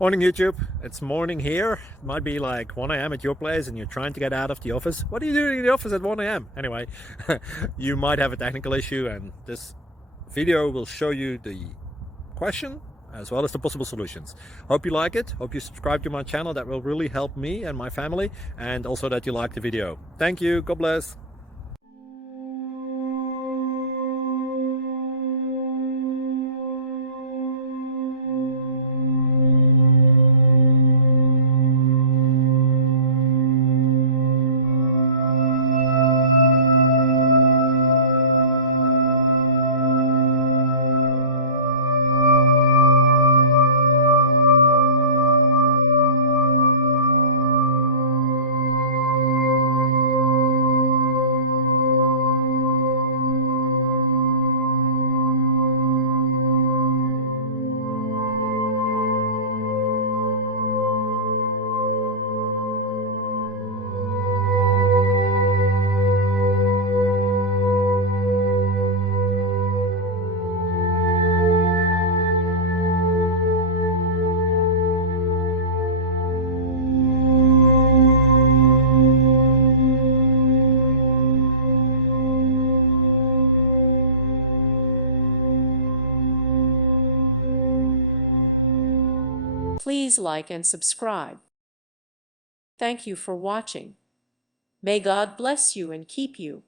Morning YouTube, it's morning here. It might be like 1 a.m. at your place and you're trying to get out of the office. What are you doing in the office at 1 a.m.? Anyway, you might have a technical issue and this video will show you the question as well as the possible solutions. Hope you like it, hope you subscribe to my channel. That will really help me and my family, and also that you like the video. Thank you, God bless. Please like and subscribe. Thank you for watching. May God bless you and keep you.